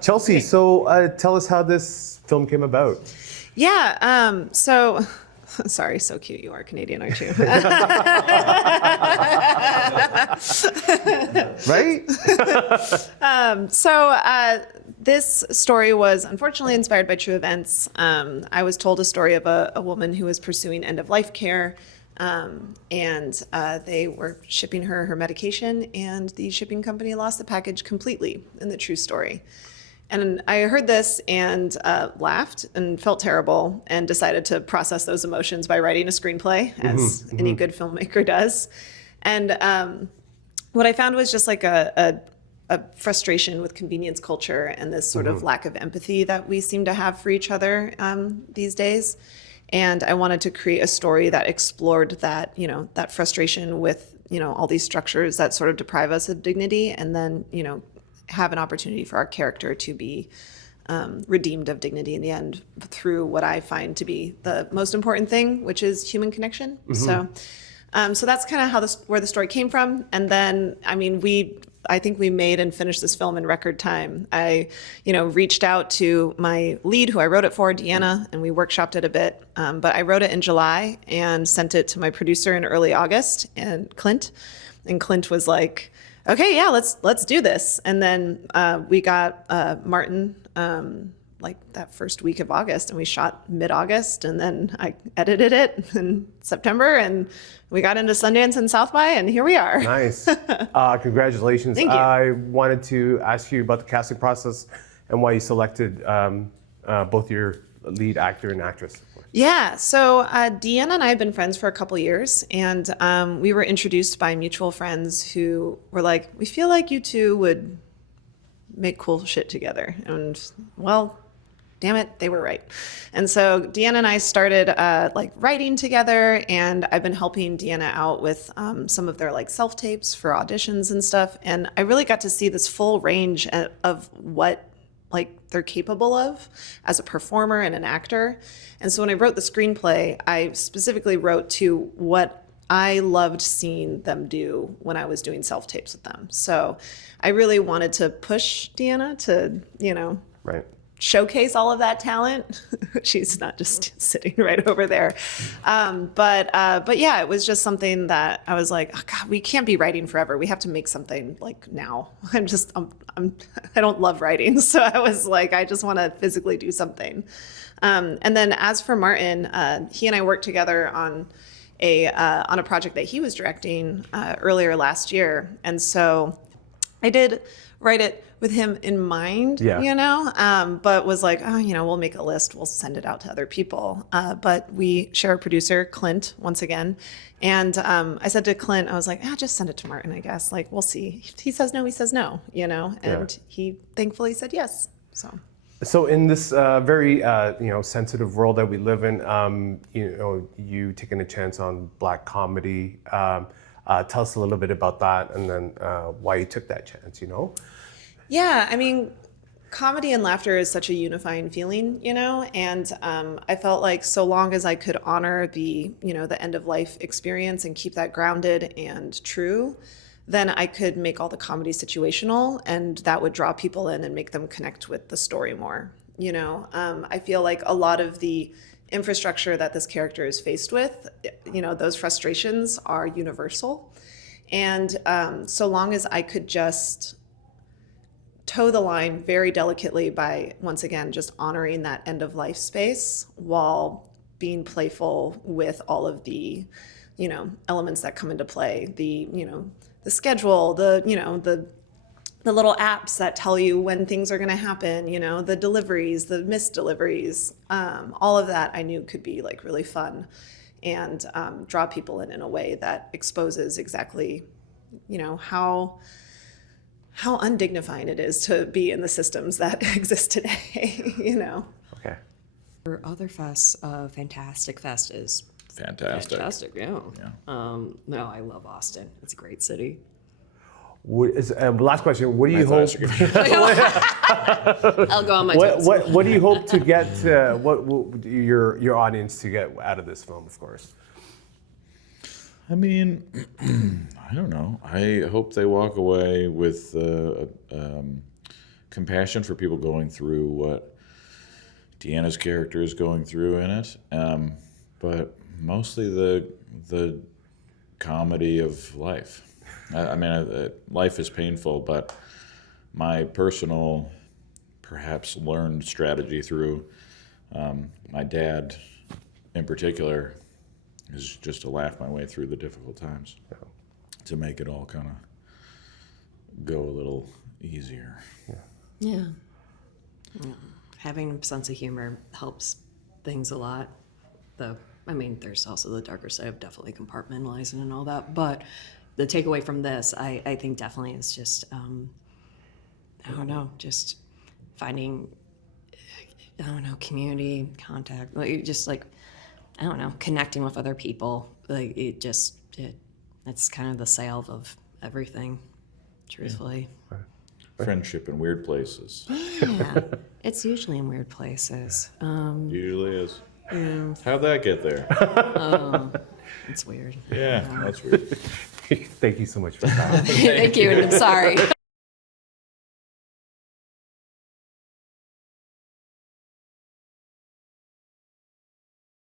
Chelsea, so tell us how this film came about. Yeah, so, sorry, so cute you are Canadian, aren't you? Right? This story was unfortunately inspired by true events. I was told a story of a woman who was pursuing end-of-life care, and they were shipping her medication, and the shipping company lost the package completely in the true story. And I heard this and laughed and felt terrible and decided to process those emotions by writing a screenplay, as any good filmmaker does. And what I found was just like a frustration with convenience culture and this sort of lack of empathy that we seem to have for each other these days. And I wanted to create a story that explored that, that frustration with, all these structures that sort of deprive us of dignity, and then, have an opportunity for our character to be redeemed of dignity in the end through what I find to be the most important thing, which is human connection. So that's kind of where the story came from. And then, I think we made and finished this film in record time. I, reached out to my lead, who I wrote it for, Deanna, and we workshopped it a bit. But I wrote it in July and sent it to my producer in early August, and Clint. And Clint was like, okay, yeah, let's do this. And then we got Martin like that first week of August, and we shot mid-August, and then I edited it in September, and we got into Sundance and South by, and here we are. Nice. Congratulations. Thank you. I wanted to ask you about the casting process and why you selected both your lead actor and actress. Yeah, so Deanna and I have been friends for a couple years, and we were introduced by mutual friends who were like, we feel like you two would make cool shit together. And well, damn it, they were right. And so Deanna and I started writing together, and I've been helping Deanna out with some of their self-tapes for auditions and stuff. And I really got to see this full range of what they're capable of as a performer and an actor. And so when I wrote the screenplay, I specifically wrote to what I loved seeing them do when I was doing self-tapes with them. So I really wanted to push Deanna to, Right. showcase all of that talent. She's not just sitting right over there. But yeah, it was just something that I was like, oh God, we can't be writing forever. We have to make something now. I don't love writing. So I was like, I just want to physically do something. And then as for Martin, he and I worked together on a project that he was directing earlier last year. And so I did write it with him in mind, but was like, we'll make a list, we'll send it out to other people. But we share a producer, Clint, once again. And I said to Clint, I was like, just send it to Martin, I guess. We'll see. If he says no, he says no, and he thankfully said yes. So in this very sensitive world that we live in, you taking a chance on Black comedy. Tell us a little bit about that, and then why you took that chance. Yeah, comedy and laughter is such a unifying feeling, and I felt like so long as I could honor the end of life experience and keep that grounded and true, then I could make all the comedy situational, and that would draw people in and make them connect with the story more. I feel like a lot of the infrastructure that this character is faced with, those frustrations are universal. And so long as I could just toe the line very delicately by, once again, just honoring that end of life space while being playful with all of the, elements that come into play, the schedule, the little apps that tell you when things are going to happen, the deliveries, the missed deliveries, all of that I knew could be really fun and draw people in a way that exposes exactly, how undignifying it is to be in the systems that exist today, Okay. For other fests, Fantastic Fest is fantastic, yeah. No, I love Austin. It's a great city. Last question. What do you hope? I'll go on my toes. What do you hope to get? What your audience to get out of this film? Of course. I don't know. I hope they walk away with compassion for people going through what Deanna's character is going through in it, but mostly the comedy of life. I mean, life is painful, but my personal, perhaps learned strategy through my dad in particular is just to laugh my way through the difficult times, to make it all kind of go a little easier. Yeah. Having a sense of humor helps things a lot. Though, I mean, there's also the darker side of definitely compartmentalizing and all that. But the takeaway from this, I think definitely is just, I don't know, just finding, I don't know, community, contact, like just like, I don't know, connecting with other people. Like it's kind of the salve of everything, truthfully. Friendship in weird places. Yeah, it's usually in weird places. Usually is. Yeah, How'd that get there? it's weird. Yeah, that's weird. Thank you so much for that. Thank you, and I'm sorry.